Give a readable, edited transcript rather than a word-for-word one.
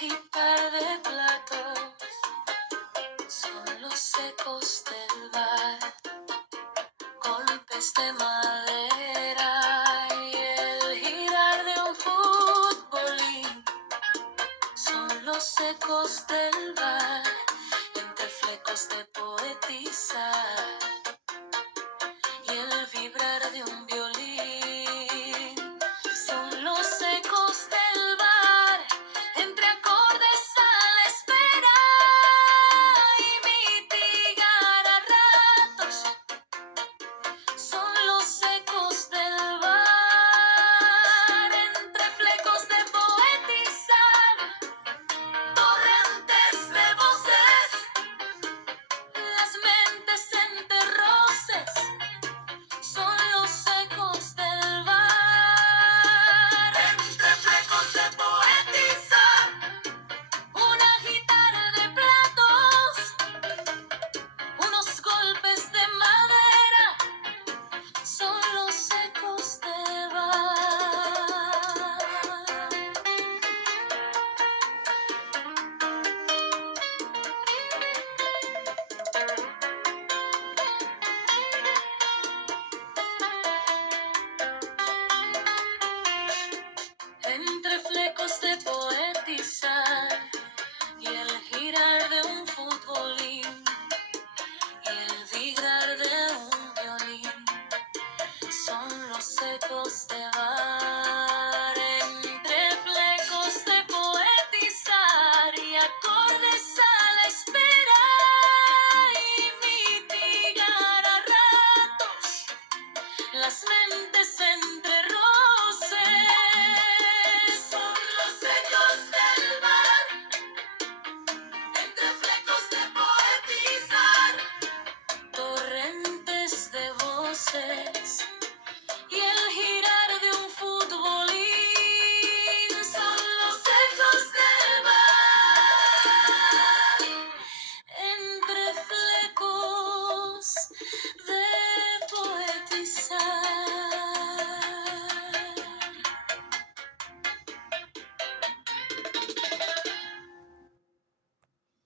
agitar de platos son los ecos del bar, golpes de madera y el girar de un futbolín. Son los ecos del bar, entre flecos de poetizar y el vibrar de un violín. Son los ecos del bar, entre acordes a la espera y mitigar a ratos. Son los ecos del bar, entre flecos de poetizar, torrentes de voces, las mentes entre roces. Son los ecos del bar, entre flecos de poetizar, un agitar de platos, unos golpes de madera. Son los ecos del bar. Entre flecos de poetizar y el girar de un futbolín y el vibrar de un violín. Son los ecos de bar, entre flecos de poetizar y acordes a la espera y mitigar a ratos, las mentes entre roces. Son los ecos del bar, entre flecos de poetizar, torrentes de voces,